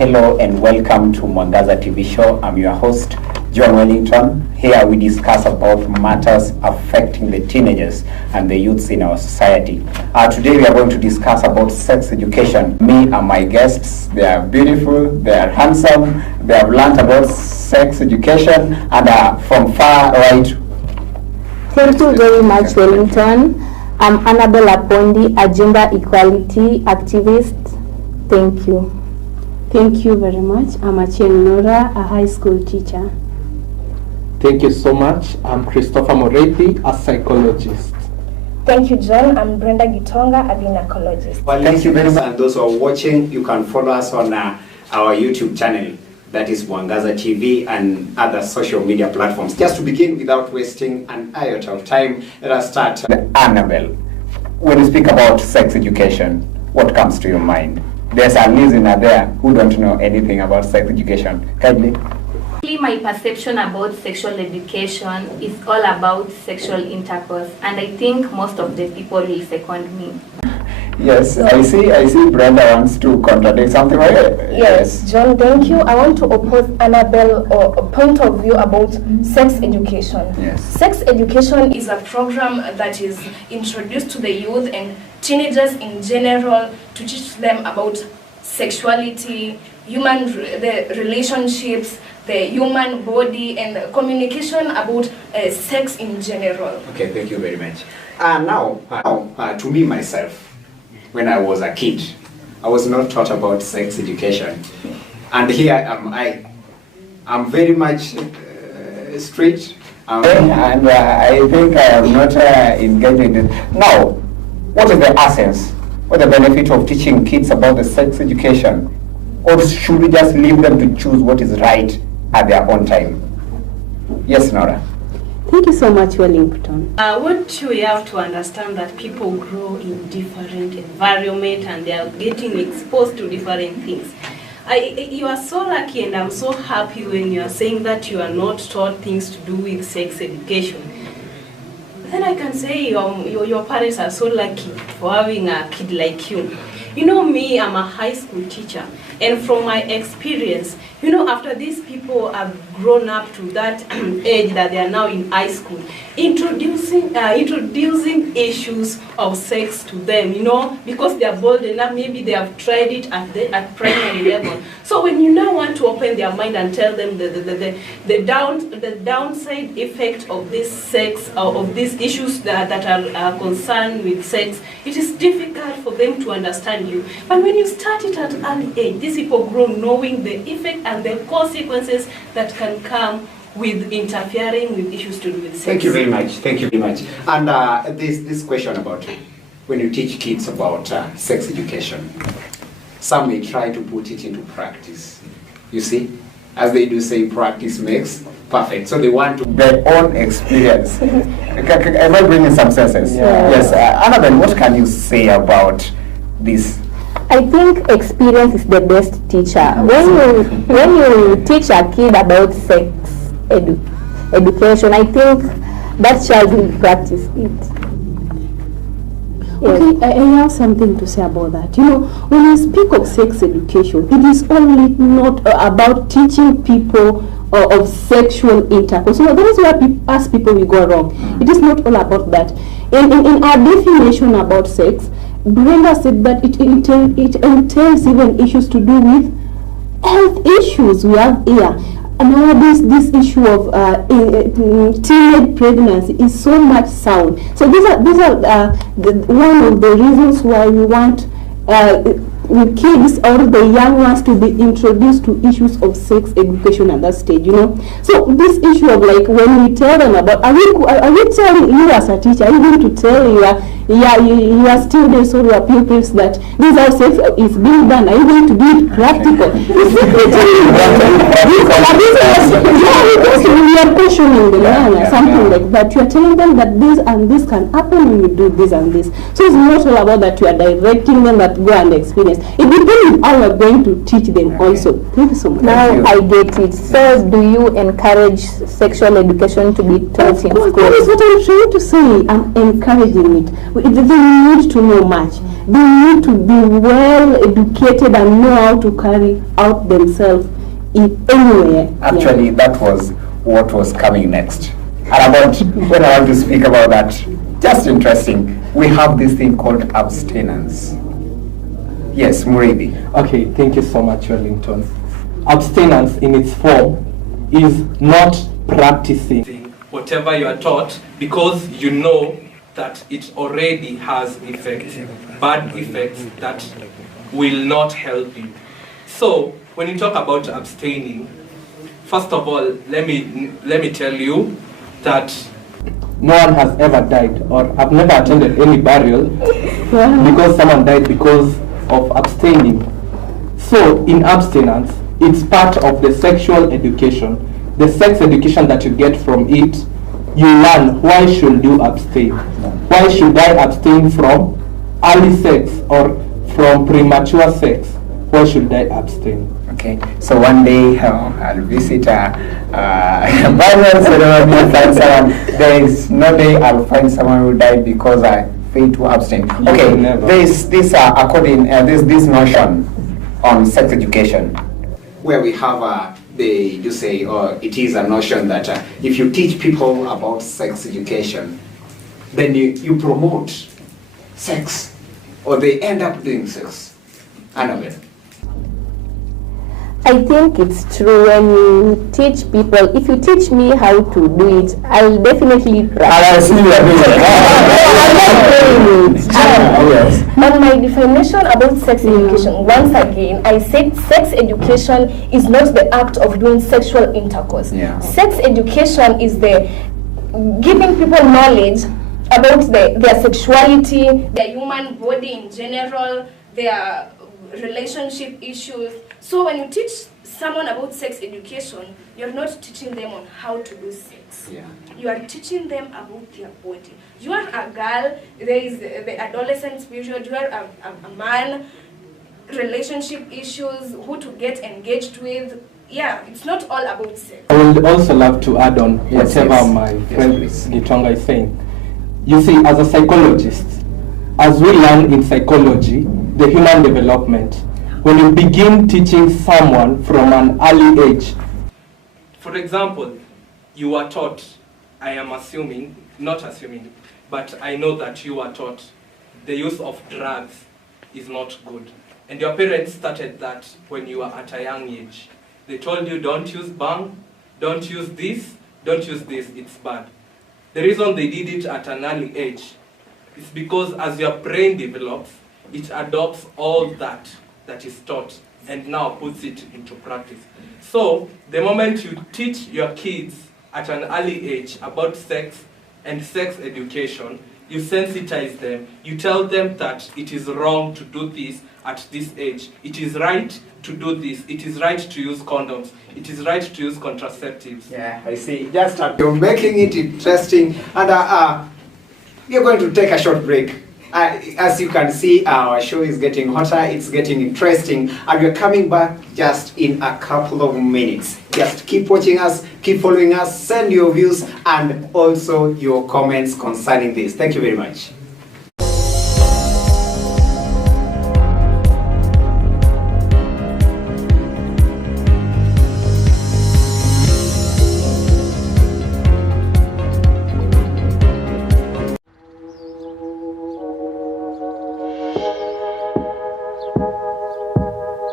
Hello and welcome to Mwangaza TV show. I'm your host, John Wellington. Here we discuss about matters affecting the teenagers and the youths in our society. Today we are going to discuss about sex education. Me and my guests, they are beautiful, they are handsome, they have learned about sex education and are from far right. Thank you very much, Wellington. I'm Annabelle Apondi, a gender equality activist. Thank you. Thank you very much. I'm Achien Nora, a high school teacher. Thank you so much. I'm Christopher Moretti, a psychologist. Thank you, John. I'm Brenda Gitonga, a gynecologist. Well, thank you very much. And those who are watching, you can follow us on our YouTube channel. That is Mwangaza TV and other social media platforms. Just to begin, without wasting an iota of time, let us start. Annabelle, when you speak about sex education, what comes to your mind? There's a listener there who don't know anything about sex education. Kindly. My perception about sexual education is all about sexual intercourse, and I think most of the people will second me. Yes, I see Brenda wants to contradict something, right? Yes, John, thank you. I want to oppose Annabelle or a point of view about sex education. Yes. Sex education is a program that is introduced to the youth and teenagers in general to teach them about sexuality, the relationships, the human body, and communication about sex in general. Okay, thank you very much. Now, to me myself, when I was a kid, I was not taught about sex education, and here I'm very much straight, and I think I am not engaged in it. Now, what is the essence or the benefit of teaching kids about the sex education, or should we just leave them to choose what is right at their own time? Yes, Nora. Thank you so much, Wellington. What we have to understand that people grow in different environment and they are getting exposed to different things. You are so lucky and I'm so happy when you are saying that you are not taught things to do with sex education. Then I can say your parents are so lucky for having a kid like you. You know me, I'm a high school teacher, and from my experience, you know, after these people have grown up to that age that they are now in high school, introducing issues of sex to them, you know, because they are bold enough, maybe they have tried it at primary level. So when you now want to open their mind and tell them the downside effect of this sex, of these issues that are concerned with sex, it is difficult for them to understand you. But when you start it at early age, these people grow knowing the effect and the consequences that can come with interfering with issues to do with sex. Thank you very much. Thank you very much. And this question about when you teach kids about sex education, some may try to put it into practice. You see, as they do say, practice makes perfect. So they want to their own experience. Am I bringing some senses? Yeah. Yes. Annabelle, what can you say about this? I think experience is the best teacher. When you teach a kid about sex education, I think that child will practice it. Yes. Okay, I have something to say about that. You know, when we speak of sex education, it is only not about teaching people of sexual intercourse. You know, that is where us people we go wrong. It is not all about that. In our definition about sex, Brenda said that it entails even issues to do with health issues we have here. And nowadays, this issue of teenage pregnancy is so much sound. So these are one of the reasons why we want the kids or the young ones to be introduced to issues of sex education at that stage, you know. So this issue of like when we tell them about, are we telling you as a teacher, are you going to tell your students or your pupils that this is how sex is being done? Are you going to do it practical? We are questioning the learner, something like that. You are telling them that this and this can happen when you do this and this. So it's not all about that you are directing them that go and experience. It depends on how we are going to teach them also. Thank you so much. Now I get it. So do you encourage sexual education to be taught in school? That is what I'm trying to say. I'm encouraging it. They need to know much. they need to be well educated and know how to carry out themselves in anywhere. Actually, that was what was coming next. And about when I want to speak about that, just interesting, we have this thing called abstinence. Yes, Muribi. Okay, thank you so much, Wellington. Abstinence in its form is not practicing whatever you are taught because you know that it already has effects, bad effects that will not help you. So, when you talk about abstaining, first of all, let me tell you that no one has ever died, or I've never attended any burial because someone died because of abstaining. So in abstinence, it's part of the sexual education, the sex education that you get from it. You learn, why should you abstain? Why should I abstain from early sex or from premature sex? Why should I abstain? Okay, so one day I'll visit a burial ceremony and find someone. There is no day I'll find someone who died because I failed to abstain. Okay, there's this there's this notion on sex education where we have they do say, or it is a notion that if you teach people about sex education, then you promote sex, or they end up doing sex. Annabelle. I think it's true when you teach people. If you teach me how to do it, I'll definitely practice. I see you are doing it. Yes. On my definition about sex education, once again, I said sex education is not the act of doing sexual intercourse. Yeah. Sex education is the giving people knowledge about their sexuality, their human body in general, their relationship issues. So when you teach someone about sex education, you're not teaching them on how to do sex. Yeah. You are teaching them about their body. You are a girl, there is the adolescent period, you are a man, relationship issues, who to get engaged with. Yeah, it's not all about sex. I would also love to add on whatever my friend please. Gitonga is saying. You see, as a psychologist, as we learn in psychology, the human development, when you begin teaching someone from an early age. For example, you are taught, I am assuming, not assuming, but I know that you are taught the use of drugs is not good. And your parents started that when you were at a young age. They told you, don't use bang, don't use this, it's bad. The reason they did it at an early age is because as your brain develops, it adopts all that is taught and now puts it into practice. So the moment you teach your kids at an early age about sex and sex education, you sensitize them, you tell them that it is wrong to do this at this age, it is right to do this, it is right to use condoms, it is right to use contraceptives. Yeah, I see. Just you're making it interesting, and we're going to take a short break. As you can see, our show is getting hotter, it's getting interesting, and we're coming back just in a couple of minutes. Just keep watching us, keep following us, send your views and also your comments concerning this. Thank you very much.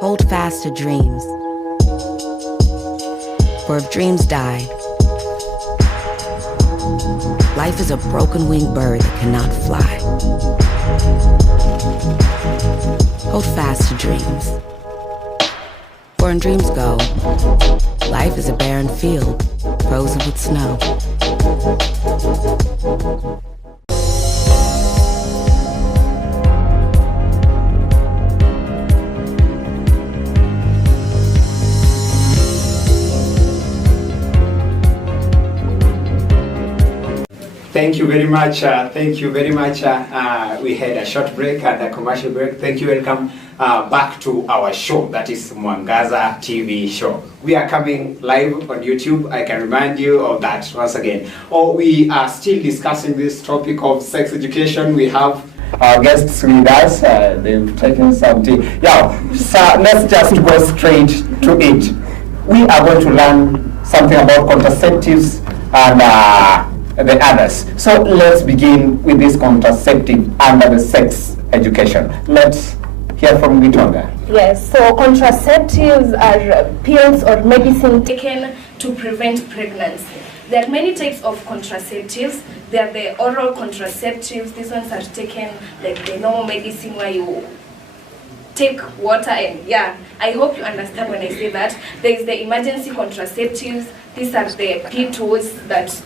Hold fast to dreams. For if dreams die, life is a broken winged bird that cannot fly. Hold fast to dreams. For when dreams go, life is a barren field, frozen with snow. Thank you very much. Thank you very much. We had a short break and a commercial break. Thank you. Welcome back to our show. That is Mwangaza TV show. We are coming live on YouTube. I can remind you of that once again. We are still discussing this topic of sex education. We have our guests with us. They've taken some tea. Yeah, so let's just go straight to it. We are going to learn something about contraceptives and the others. So let's begin with this contraceptive under the sex education. Let's hear from Gitonga. Yes, so contraceptives are pills or medicine taken to prevent pregnancy. There are many types of contraceptives. There are the oral contraceptives. These ones are taken like the normal medicine where you take water and I hope you understand when I say that. There is the emergency contraceptives. These are the P2s that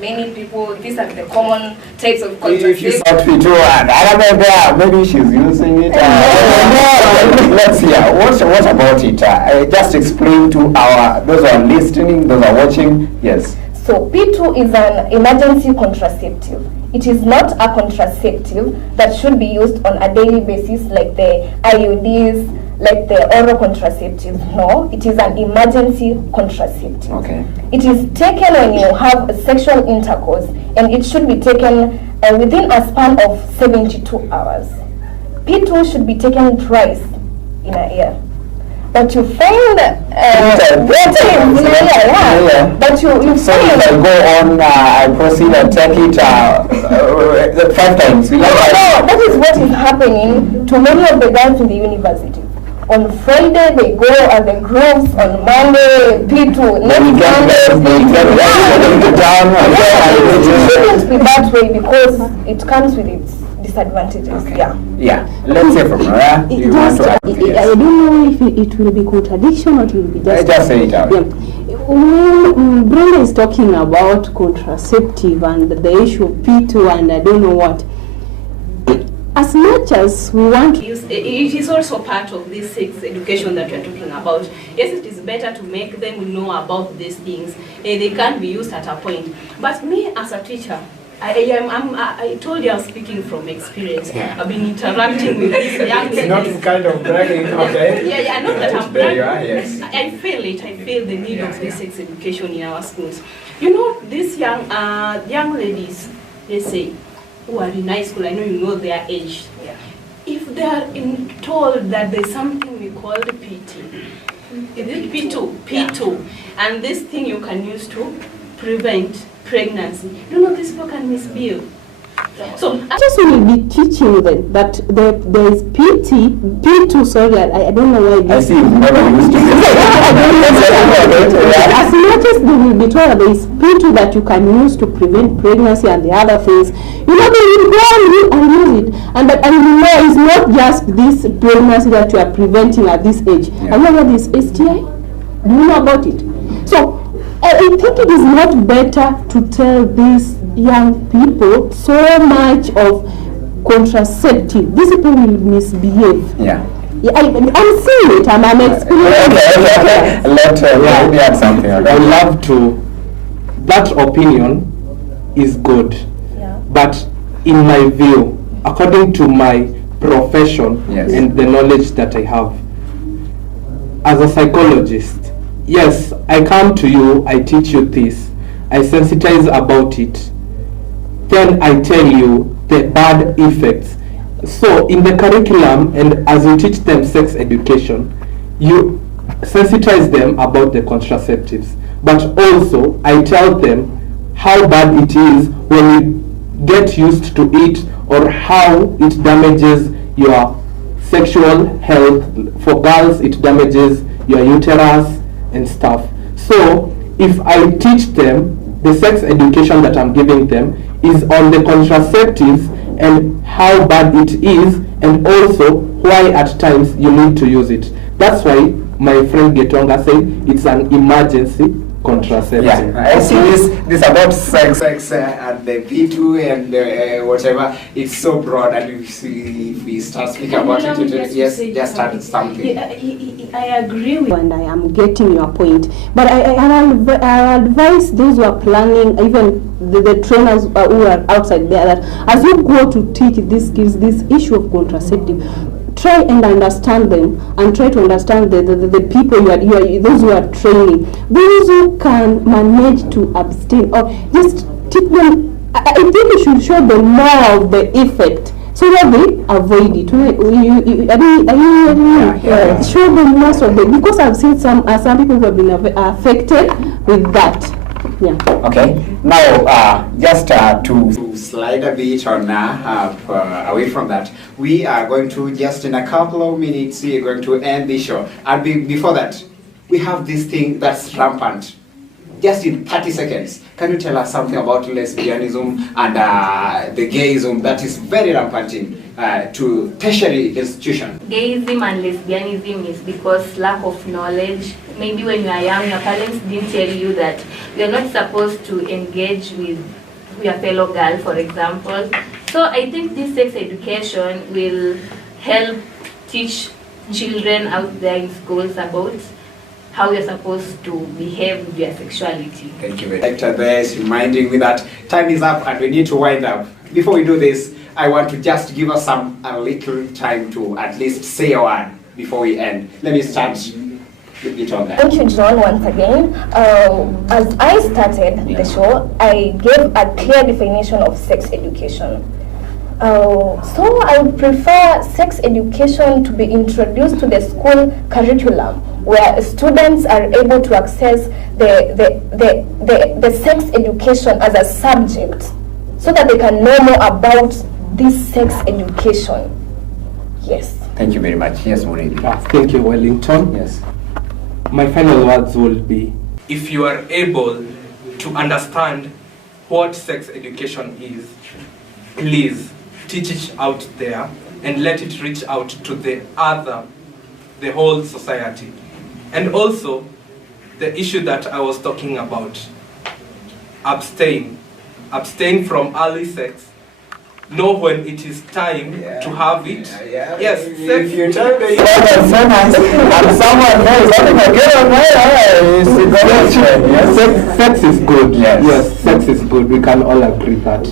many people, these are the common types of If you contraceptives. thought P2 and another there, maybe she's using it. Let's hear. What about it? Just explain to those who are listening, those who are watching. Yes. So P2 is an emergency contraceptive. It is not a contraceptive that should be used on a daily basis like the IUDs, like the oral contraceptives. No, it is an emergency contraceptive. Okay. It is taken when you have sexual intercourse, and it should be taken within a span of 72 hours. P2 should be taken twice in a year. But you find but you So find if I go on, I proceed and take it 5 times. no, that is what is happening to many of the girls in the university. On Friday they go at the groups, on Monday P2, next Monday it shouldn't be that way because it comes with its disadvantages. Yeah. Let's hear from her. You want to add? I Yes. don't know if it will be contradiction or it will be Just say it out. Yeah. When Brenda is talking about contraceptive and the issue of P2 and I don't know what, as much as we want It is also part of this sex education that we're talking about. Yes, it is better to make them know about these things. They can be used at a point. But me as a teacher, I told you I'm speaking from experience. Yeah. I've been interacting with these young ladies. Not kind of bragging, okay? Yeah, not that I'm There you bragging. are, yes. I feel it. I feel the need of this Yeah. sex education in our schools. You know, these young ladies, let's say, who are in high school, I know you know their age. Yeah. If they are told that there's something we call the PT, is it P2? P2. And this thing you can use to prevent pregnancy. You know, these people can misbehave. So, just will be teaching them that there is P2, sorry, I don't know why I this see you've never used it. as much as they will be told there is P2 that you can use to prevent pregnancy and the other things, you know, they will go and use it. And you know, it's not just this pregnancy that you are preventing at this age. Yeah. And you know what is STI? Do you know about it? So, I think it is not better to tell these young people so much of contraceptive. These people will misbehave. Yeah. Yeah, I'm seeing it. I'm experiencing Okay. it. Let me add something. I Okay? love to. That opinion is good, but in my view, according to my profession Yes. and the knowledge that I have, as a psychologist, yes, I come to you, I teach you this, I sensitize about it, then I tell you the bad effects. So in the curriculum, and as you teach them sex education, you sensitize them about the contraceptives, but also I tell them how bad it is when you get used to it, or how it damages your sexual health. For girls, it damages your uterus and stuff. So if I teach them, the sex education that I'm giving them is on the contraceptives and how bad it is, and also why at times you need to use it. That's why my friend Getonga said it's an emergency contraceptive. Yeah, I see this about sex and the P2 and whatever. It's so broad, and if we start speaking about it, yes, just add something. I agree with And I am getting your point. But I advise those who are planning, even the trainers who are outside there, that as you go to teach these kids this issue of contraceptive, try and understand them, and try to understand the people those who are training, those who can manage to abstain, or just teach them. I think you should show them more of the effect, so that they avoid it. Show them most of them, because I've seen some people who have been affected with that. Yeah. Okay. Now, just to slide a bit on away from that, we are going to just in a couple of minutes we are going to end the show. And before that, we have this thing that's rampant. Just in 30 seconds, can you tell us something about lesbianism and the gayism that is very rampant in to tertiary institutions? Gayism and lesbianism is because lack of knowledge. Maybe when you are young, your parents didn't tell you that you are not supposed to engage with your fellow girl, for example. So I think this sex education will help teach children out there in schools about how you're supposed to behave with your sexuality. Thank you. Director there is reminding me that time is up and we need to wind up. Before we do this, I want to just give us a little time to at least say a word before we end. Let me start with it on that. Thank you, John, once again. As I started the show, I gave a clear definition of sex education. So I would prefer sex education to be introduced to the school curriculum, where students are able to access the sex education as a subject, so that they can know more about this sex education. Yes. Thank you very much. Yes, Maureen. Thank you, Wellington. Yes. My final words will be, if you are able to understand what sex education is, please teach it out there and let it reach out to the whole society. And also, the issue that I was talking about, abstain from early sex. Know when it is time to have it. Yes, if you tell the someone knows, sex is good. Yes, sex is good. We can all agree that.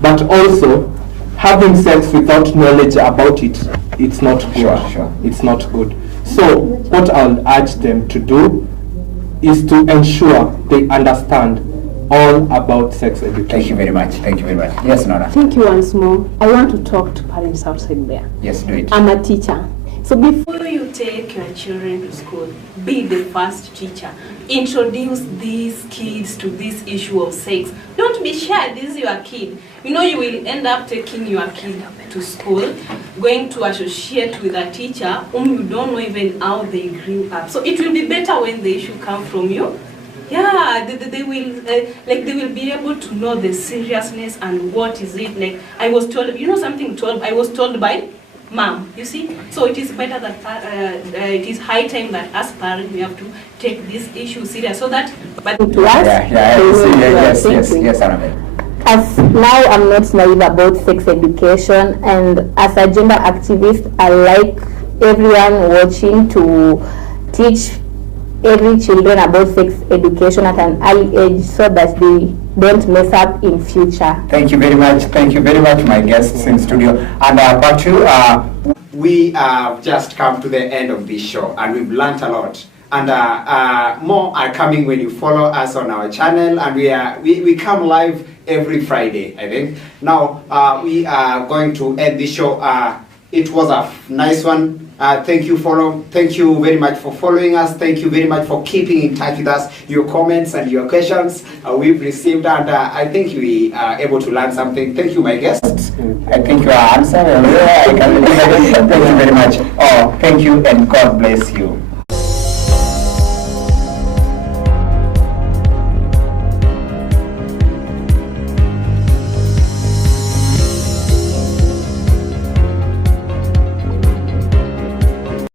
But also, having sex without knowledge about it, it's not good. Sure. It's not good. So, what I'll urge them to do is to ensure they understand all about sex education. Thank you very much. Thank you very much. Yes, Nora. Thank you once more. I want to talk to parents outside there. Yes, do it. I'm a teacher. So before you take your children to school, be the first teacher. Introduce these kids to this issue of sex. Don't be shy, this is your kid. You know, you will end up taking your kid to school, going to associate with a teacher whom you don't know even how they grew up. So it will be better when the issue comes from you. Yeah, they will they will be able to know the seriousness and what is it. Like I was told, you know something, I was told by mom, you see. So it is better that it is high time that as parents we have to take this issue serious, so that. But to us, yes, Annabelle. As now I'm not naive about sex education, and as a gender activist, I like everyone watching to teach every children about sex education at an early age, so that they don't mess up in future. Thank you very much. Thank you very much, my guests in studio. And back to we have just come to the end of this show, and we've learned a lot. And more are coming when you follow us on our channel, and we come live every Friday, I think. Now we are going to end this show. It was a nice one. Thank you very much for following us. Thank you very much for keeping in touch with us. Your comments and your questions we've received, and I think we are able to learn something. Thank you, my guests. I think your answer. Thank you very much. Oh, thank you, and God bless you.